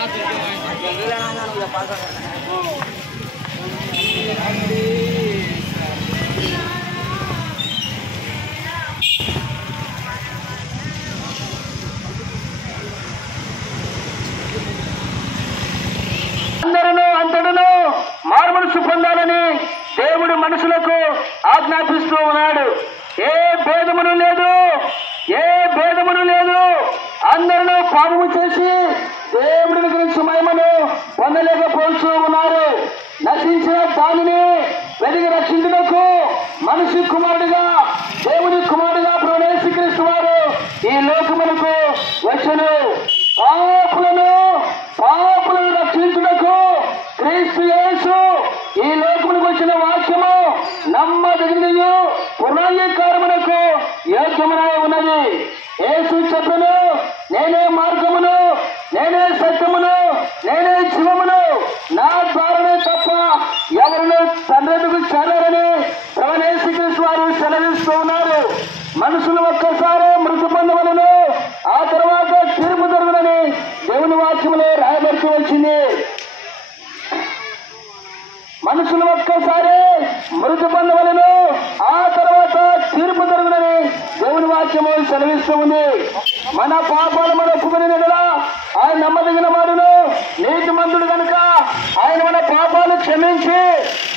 అందరూ అంతటను మారుమనసు పొందాలని దేవుడు మనుషులకు ఆజ్ఞాపిస్తూ ఉన్నాడు. ఏ భేదమును లేదు, ఏ భేదమును లేదు. అందరూ పాపము చేసి దేవుడిని గురించి మహిమను పొందలేకపోతూ ఉన్నారు. నశించిన దానిని వెలిగి రక్షించుటకు మనిషి కుమారుడిగా, దేవుని కుమారుడిగా ప్రభువైన యేసుక్రీస్తు వారు ఈ లోకమునకు వచ్చెను. పాపులను రక్షించుటకు క్రీస్తు యేసు ఈ లోకమునకు వచ్చిన వాక్యము నమ్మదగినదియు పునరుద్ధరణమునకు యోగ్యమునై ఉన్నది. యేసు చెప్పెను, నేనే మార్గమును, నేనే సత్యమును, నేనే జీవమును, నా ద్వారానే తప్ప ఎవరును తండ్రి యొద్దకు చేరరని ప్రభువైన యేసుక్రీస్తు వారు సెలవిస్తూ ఉన్నారు. మనుషులు ఒక్కసారి మృతి పొందవలను, ఆ తర్వాత తీర్పు జరుగునని దేవుని వాక్యములో రాయబడుతూ వచ్చింది. మనుషులు ఒక్కసారి మృతి పొందవలను, ఆ తర్వాత తీర్పు జరుగునని దేవుని వాక్యము సెలవిస్తూ ఉంది. మన పాపాలు మన ఒప్పుకుని ఆయన నమ్మదగిన వాడును, నీతిమంతుడు కనుక ఆయన మన పాపాలు క్షమించి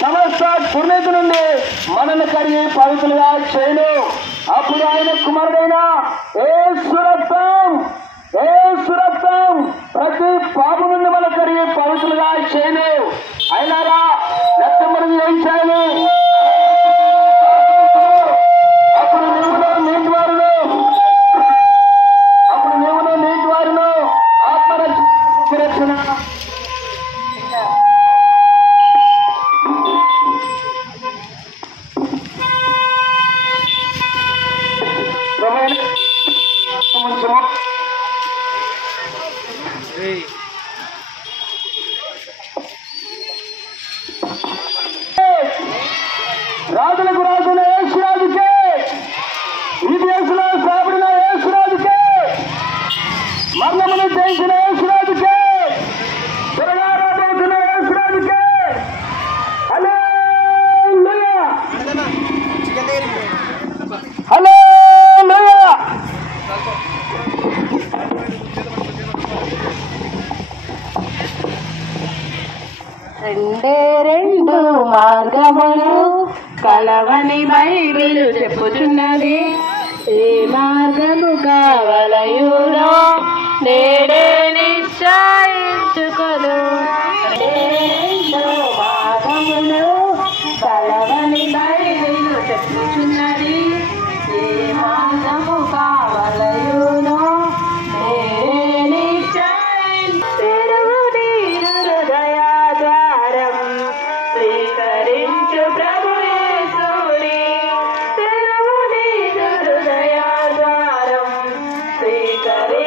సమస్త దుర్నీతి నుండి మనల్ని కడిగి పవిత్రులుగా చేయను. అప్పుడు ఆయన కుమారుడైన యేసు రక్తం ప్రతి పాపం నుండి మన కడిగి పవిత్రులుగా చేయను. అయినారా రక్తం మనం ఏం చేయాలి? అప్పుడు నీటి వారును ఆత్మరక్షణ రాజులకు రాజున యేసురాజుకే, ఈ దేశంలో సాబడిన యేసురాజుకే, మరణమును జయించిన యేసురాజుకే, త్వరగా రాబోతున్న యేసురాజుకే హల్లెలూయా, హల్లెలూయా. రెండే రెండు మార్గములు కలవని బైబిలు చెప్పుచున్నది. ఏ మార్గము కావలయునో నేడే నిశ్చయించుకొను. రెండు మార్గములు కలవని బైబిలు చెప్పుచున్నది. ఏ మార్గము కావలయునో నేడే నిశ్చయించు. స్వీకరించు ప్రభు యేసుని, తెలుగు నీదు హృదయ ద్వారం స్వీకరించు.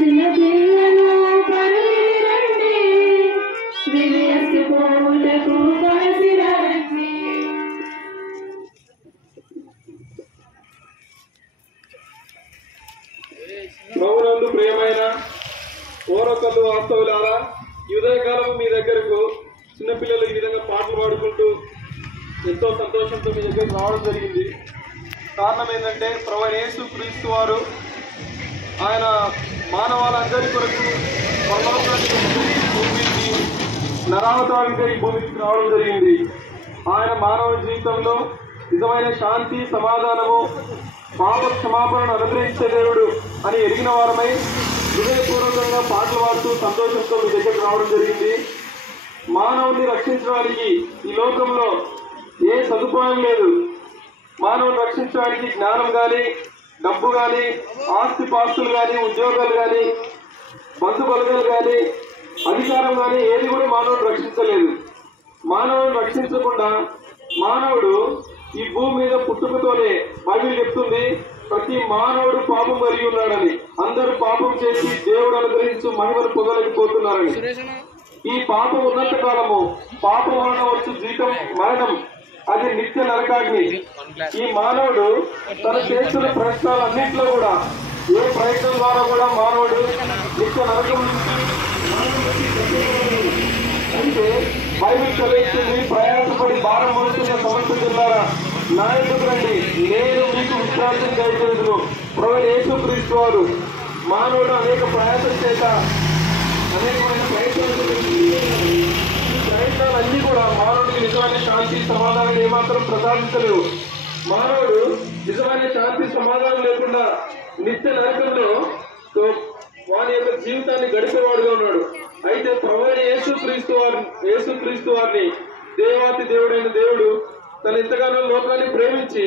చిన్న పిల్లలు పరుగిరండి వివేసిపోటకు కాసిరండి. ప్రభునందు ప్రియమైన ఓరకల్లు వాస్తవులారా, ఈ ఉదయకాలం మీ దగ్గరకు చిన్నపిల్లలు ఈ విధంగా పాటలు పాడుకుంటూ ఎంతో సంతోషంతో మీ దగ్గరకు రావడం జరిగింది. కారణం ఏంటంటే ప్రభువైన యేసు క్రీస్తు వారు ఆయన మానవాళ్ళందరి కొరకు పరలోకానికి భూమికి నరావతారంగా ఈ భూమికి రావడం జరిగింది. ఆయన మానవ జీవితంలో నిజమైన శాంతి సమాధానము పాప క్షమాపణను అనుగ్రహించే దేవుడు అని ఎరిగిన వారమై హృదయపూర్వకంగా పాటలు పాడుతూ సంతోషంతో మీ దగ్గరకు రావడం జరిగింది. మానవుని రక్షించడానికి ఈ లోకంలో ఏ సదుపాయం లేదు. మానవుని రక్షించడానికి జ్ఞానం కానీ, డబ్బు కానీ, ఆస్తి పాస్తులు కానీ, ఉద్యోగాలు కానీ, బంధుబలగాలు కానీ, అధికారం కానీ ఏది కూడా మానవుని రక్షించలేదు. మానవుని రక్షించకుండా మానవుడు ఈ భూమి మీద పుట్టుకతోనే బైబిల్ చెప్తుంది ప్రతి మానవుడు పాపం కలిగి ఉన్నాడని. అందరూ పాపం చేసి దేవుడు అనుగ్రహించు మహిమను పొందలేకపోతున్నారని. ఈ పాపం ఉన్నంత కాలము పాపం వలన వచ్చు జీతం మరణం, అది నిత్య నరకాగ్ని. ఈ మానవుడు తను చేస్తున్న ప్రయత్నాలన్నింటిలో కూడా ఏ ప్రయత్నం ద్వారా కూడా మానవుడు నిత్య నరకం అంటే బైబిల్ చదివిస్తుంది. ప్రయాసపడి భారం మోస్తున్న సమస్యలారా నా ఎందుకు రండి, నేను మీకు విశ్రాంతిని దయచేదును. ప్రభువైన యేసుక్రీస్తు వారు మానవుడు అనేక ప్రయాసం చేత అనేకమైన ప్రయత్నాలన్నీ కూడా మానవుడికి నిజమైన శాంతి సమాధానం ఏమాత్రం ప్రసాదించలేవు. మానవుడు నిజమైన శాంతి సమాధానం లేకుండా నిత్య నరకంలో వాని యొక్క జీవితాన్ని గడిపేవాడుగా ఉన్నాడు. అయితే ప్రభువైన యేసుక్రీస్తు వారిని దేవాతి దేవుడైన దేవుడు తన ఇంతగానో లోకాన్ని ప్రేమించి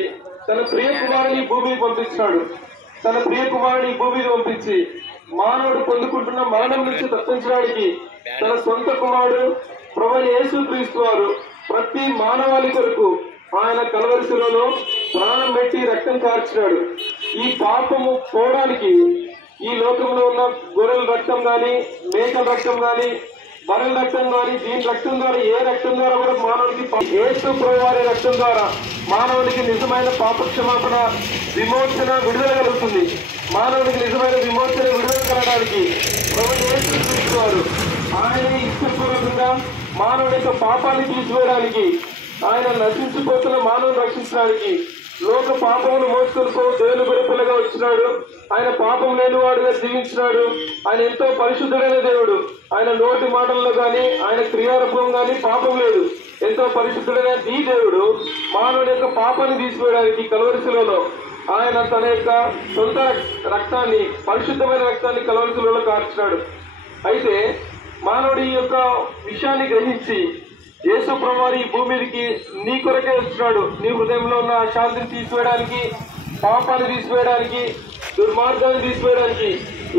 తన ప్రియ కుమారుని భూమికి పంపించాడు. తన ప్రియ కుమారుని భూమికి పంపించి మానవుడు పొందుకుంటున్న మరణం నుంచి తప్పించడానికి తన సొంత కుమారుడు ప్రభువైన యేసుక్రీస్తు వారు ప్రతి మానవాళి కొరకు ఆయన కలవరిశిలలో ప్రాణం పెట్టి రక్తం కార్చినాడు. ఈ పాపము పోవడానికి ఈ లోకంలో ఉన్న గొర్రెల రక్తం కానీ, మేకల రక్తం కానీ, బర్రెల రక్తం కానీ, దీని రక్తం ద్వారా ఏ రక్తం ద్వారా కూడా మానవుడికి యేసు ప్రభువు వారి రక్తం ద్వారా మానవునికి నిజమైన పాప క్షమాపణ, విమోచన, విడుదల కలుగుతుంది. మానవునికి నిజమైన విమోచన, విడుదల కలగడానికి ప్రభువైన యేసుక్రీస్తు వారు ఆయన ఇష్టపూర్వకంగా మానవుడి యొక్క పాపాన్ని తీసివేయడానికి, ఆయన నశించిపోతున్న మానవుని రక్షించడానికి లోక పాపమును మోసుకొని దేవుని గొర్రెపిల్లగా వచ్చినాడు. ఆయన పాపం లేనివాడుగా జీవించినాడు. ఆయన ఎంతో పరిశుద్ధుడైన దేవుడు. ఆయన నోటి మాటల్లో కానీ, ఆయన క్రియారూపం కానీ పాపం లేదు. ఎంతో పరిశుద్ధుడైన ఈ దేవుడు మానవుడి యొక్క పాపాన్ని తీసివేయడానికి కలవరిశిలలో ఆయన తన యొక్క సొంత రక్తాన్ని, పరిశుద్ధమైన రక్తాన్ని కలవరిశిలలో కార్చినాడు. అయితే మానవుడి యొక్క విషయాన్ని గ్రహించి యేసు ప్రభువు ఈ భూమి మీదకి నీ కొరకే వచ్చినాడు. నీ హృదయంలో ఉన్న శాంతిని తీసివేయడానికి, పాపాన్ని తీసివేయడానికి, దుర్మార్గాన్ని తీసివేయడానికి.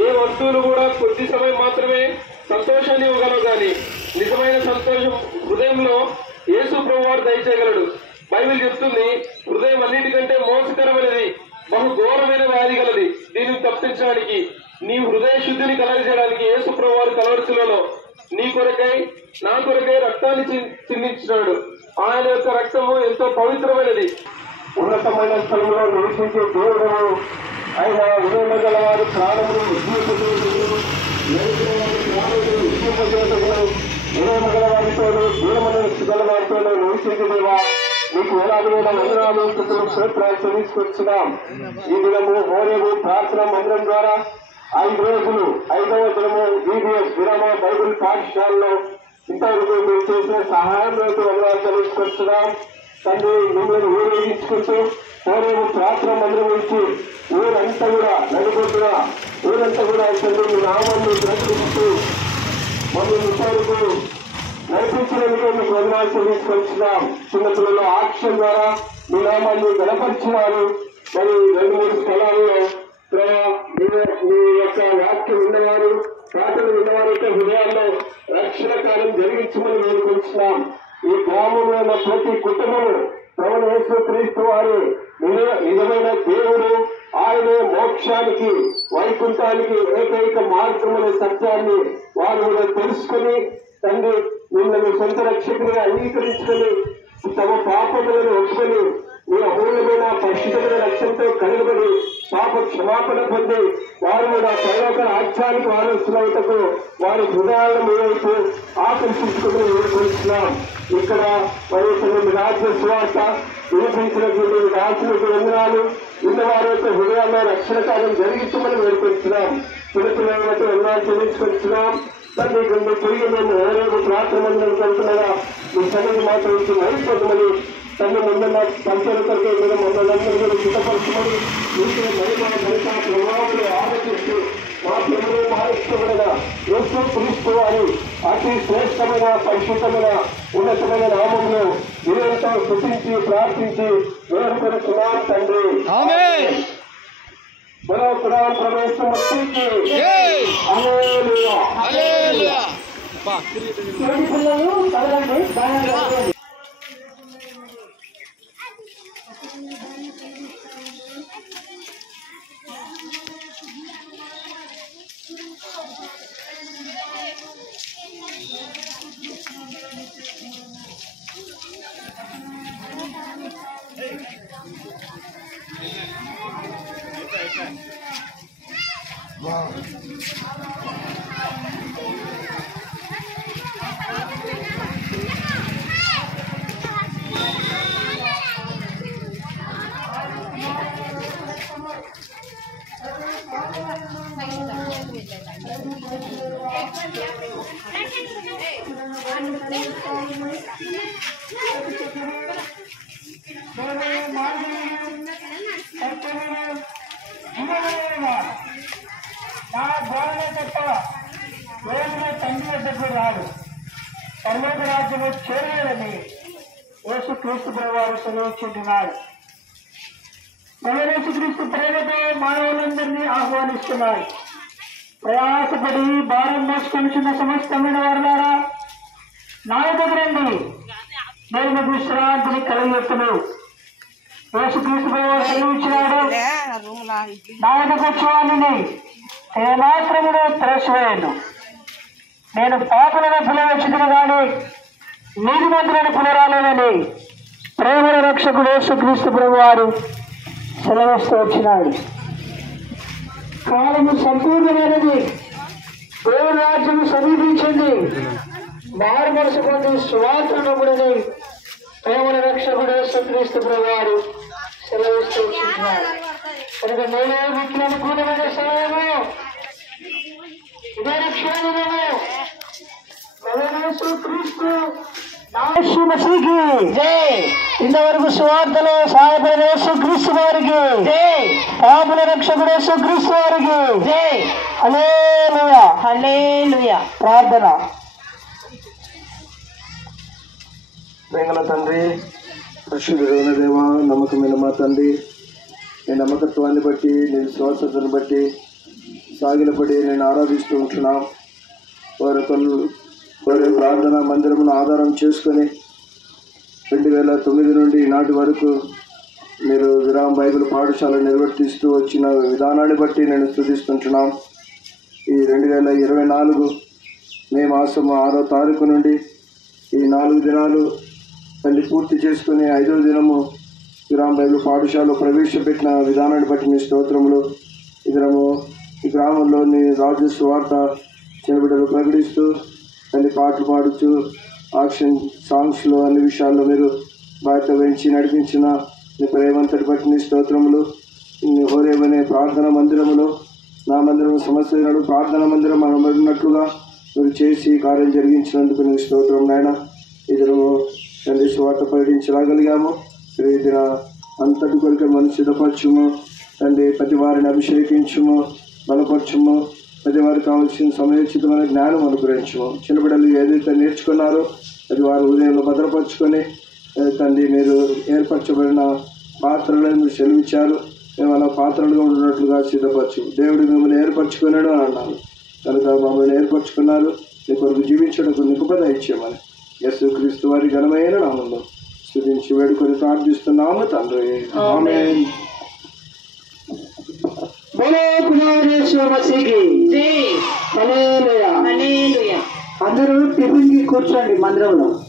ఏ వస్తువులు కూడా కొద్ది సమయం మాత్రమే సంతోషాన్ని ఇవ్వగలవు, కానీ నిజమైన సంతోషం హృదయంలో యేసు ప్రభువు వారు దయచేయగలడు. బైబిల్ చెప్తుంది హృదయం అన్నిటికంటే మోసకరమైనది, బహు ఘోరమైన వ్యాధి గలది. దీనిని తప్పించడానికి, నీ హృదయ శుద్ధిని కలగజేయడానికి యేసు ప్రభువు వారు కలవరిశిలలో నీ కొరకై, నా కొరకై రక్తాన్ని చిందించినాడు. ఆయన యొక్క రక్తము ఎంతో పవిత్రమైనది. ఉన్నతమైన స్థలంలో నివసించే దేవుడు ఆయన ఉదయం గలవారు ప్రాణములు ఉదయం గలవారితో దూరమనగలవారితో నివసించేదేవా మీకు వేలాది వేల వందనాలు స్తోత్రాలు చెల్లించుకొచ్చున్నాం. ఈ దినము హోరేబు ప్రార్థన మందిరం ద్వారా 5 రోజులు 5వ దినము VBS విరామ బైబిల్ పాఠశాలలో ఇంతవరకు మీరు చేసిన సహాయంలో వందనాలు చెల్లించుకొచ్చున్నాం. తండ్రి మిమ్మల్ని ఊరేగించుకుంటూ హోరేబు ప్రార్థన మందిరం నుంచి ఊరంతా కూడా నడుపుతున్న ఊరంతా కూడా తండ్రి మీ నామాన్ని ప్రకటిస్తూ మమ్మల్ని ఇంతవరకు నడిపించినందుకు మీకు వందనాలు చెల్లించుకొచ్చున్నాం. చిన్నపిల్లల ఆక్షన్ ద్వారా మీ నామాన్ని బలపరిచినారు. మరి 2-3 స్థలాల్లో మీ యొక్క వాక్యం ఉన్నవారు, పాటలు ఉన్నవారి యొక్క హృదయాల్లో రక్షణ కార్యం జరిగించమని వేడుకుంటున్నాం. ఈ గ్రామంలో ఉన్న ప్రతి కుటుంబము ప్రభువైన యేసుక్రీస్తు వారు నిజమైన దేవుడు, ఆయనే మోక్షానికి వైకుంఠానికి ఏకైక మార్గముల సత్యాన్ని వారు కూడా తెలుసుకొని తండ్రి నిన్ను సొంత రక్షకుడిగా అంగీకరించుకొని తమ పాపములను ఒప్పుకొని మీ అమూల్యమైన పరిశుద్ధమైన రక్షణతో కలుగుబడి పాప క్షమాపణ పొంది వారు కూడా పరలోక రాజ్యానికి వారసులవుటకు వారి హృదయాలను మీవైపు ఆకర్షించుకుని వేడుకొస్తున్నాం. ఇక్కడ మరి తొమ్మిది రాజ్య సువార్త వినిపించినటువంటి రాజులకు వందనాలు. ఉన్నవారి యొక్క హృదయాల్లో రక్షణ కార్యం జరిగించమని వేడుకొస్తున్నాం. చిన్నపిల్లలతో వందనాలు చెల్లించుకొస్తున్నాం. తండ్రి కొన్ని తిరిగి మేము ఎవరేమో ప్రార్థన మందిరం వెళ్తున్నారా మీ సన్నిధి మాత్రం అయిపోతుందని తండ్రి ముందున్న సంచరణ కొరకు మీరు మమ్మల్ని కూడా సిద్ధపరచమని మీకు మహిళ గణిత ప్రభావాలు ఆలోచిస్తూ మా ప్రభువు మారిష్టమైన యేసు క్రీస్తు అని అతి శ్రేష్టమైన పరిశుద్ధమైన ఉన్నతమైన నామంలో మీరంతా స్తుతించి ప్రార్థించి వేడుకొనుచున్నాం తండ్రి. మరో పురాణ ప్రవేశం వచ్చేకి పిల్లలు కదలండి బాగా నా బోధన తప్ప వేరే తండ్రి వద్దకు రాడు, పరలోక రాజ్యము చేరలేదని యేసు క్రీస్తు వారు సెలవిచ్చుంటున్నాడు. యేసు క్రీస్తు ప్రేమతో మానవులందరినీ ఆహ్వానిస్తున్నాడు. ప్రయాసపడి భారం మోసుకొనిచున్న సమస్తమైన వారులారా నా దగ్గర రండి, నేను మీకు విశ్రాంతిని కలిగిస్తున్నాను. యేసు క్రీస్తు వారు సెలవిచ్చినాడు, నా దగ్గరకు వచ్చేవాడిని ఏమాత్రమును త్రోసివేయను. నేను పాపలను పిలవచ్చును కానీ నీతిమంతులను పిలరాలేనని ప్రేమల రక్షకుడు యేసుక్రీస్తు ప్రభువారు సెలవిస్తూ వచ్చినాడు. కాలము సంపూర్ణమైనది, దేవుని రాజ్యము సమీపించింది, మారు మనసు పొంది సువార్త నమ్ముడని ప్రేమల రక్షకుడు యేసుక్రీస్తు ప్రభువారు సెలవిస్తూ వచ్చినాడు. కనుక నేనే మీకు అనుకూలమైన సమయము, ఇదే రక్షణము. క్రీస్తు ఇంతవరకు సువార్తలో సహాయపడిన యేసు క్రీస్తు వారికి, పాపుల రక్షకుడు యేసు క్రీస్తు వారికి హల్లెలూయా, హల్లెలూయా. ప్రార్థన. ప్రేమల తండ్రి, పరిశుద్ధుడైన దేవా, నమ్మకమైన మా తండ్రి, నీ నమ్మకత్వాన్ని బట్టి నీ విశ్వాసతను బట్టి సాగిలపడి నేను ఆరాధిస్తూ ఉంటున్నాం. వారి ప్రార్థన మందిరమును ఆధారం చేసుకొని 2009 నుండి నాటి వరకు మీరు విరామ బైబిల్ పాఠశాల నిర్వర్తిస్తూ వచ్చిన విధానాన్ని బట్టి నేను స్తుతిస్తుంటున్నాం. ఈ 2024 మే మాసం 6వ తారీఖు నుండి ఈ 4 దినాలు తల్లి పూర్తి చేసుకుని 5వ దినము విరామ బైబిల్ పాఠశాలలో ప్రవేశపెట్టిన విధానాన్ని బట్టి మీ స్తోత్రములు. ఈ దినము ఈ గ్రామంలోని రాజ్య సువార్త చిన్నబిడ్డలు ప్రకటిస్తూ తల్లి పాటలు పాడుతూ యాక్షన్ సాంగ్స్లో అన్ని విషయాల్లో మీరు బాధ్యత వహించి నడిపించిన నీ ప్రేమంతటి బట్టి నీ స్తోత్రములు. హోరేమనే ప్రార్థన మందిరములో నా మందిరము సమస్య ప్రార్థన మందిరం అనబడినట్లుగా మీరు చేసి కార్యం జరిగించినందుకు నీ స్తోత్రం నాయన. ఈ దినము తండ్రి సువార్త ప్రకటించగలిగాము. ఈ దిన అంతటి కొరికే మనం సిద్ధపరచుము తండ్రి. ప్రతి వారిని అభిషేకించుము, బలపరచుము. ప్రతి వారికి కావాల్సిన సమయోచితమైన జ్ఞానం అనుగ్రహించుము. చిన్నబిడ్డలు ఏదైతే నేర్చుకున్నారో అది వారి హృదయంలో భద్రపరుచుకొని తండ్రి మీరు ఏర్పరచబడిన పాత్రలను మీరు సెలవిచ్చారు, మేము అలా పాత్రలుగా ఉన్నట్లుగా సిద్ధపరచు. దేవుడు మిమ్మల్ని ఏర్పరచుకున్నాడు అని అన్నారు కనుక మమ్మల్ని ఏర్పరచుకున్నారు. మీ కొరకు జీవించడానికి నిపుణత ఇచ్చేమని యేసు క్రీస్తు వారి ఘనమైన నామంలో స్తుతించి వేడుకొని ప్రార్థిస్తున్నాము తండ్రి. ఆమేన్. బోలో కుమారేశ్వర మసీకి జై. హల్లెలూయా. హల్లెలూయా. అందరూ టిఫిన్ కి కూర్చోండి మందిరంలో.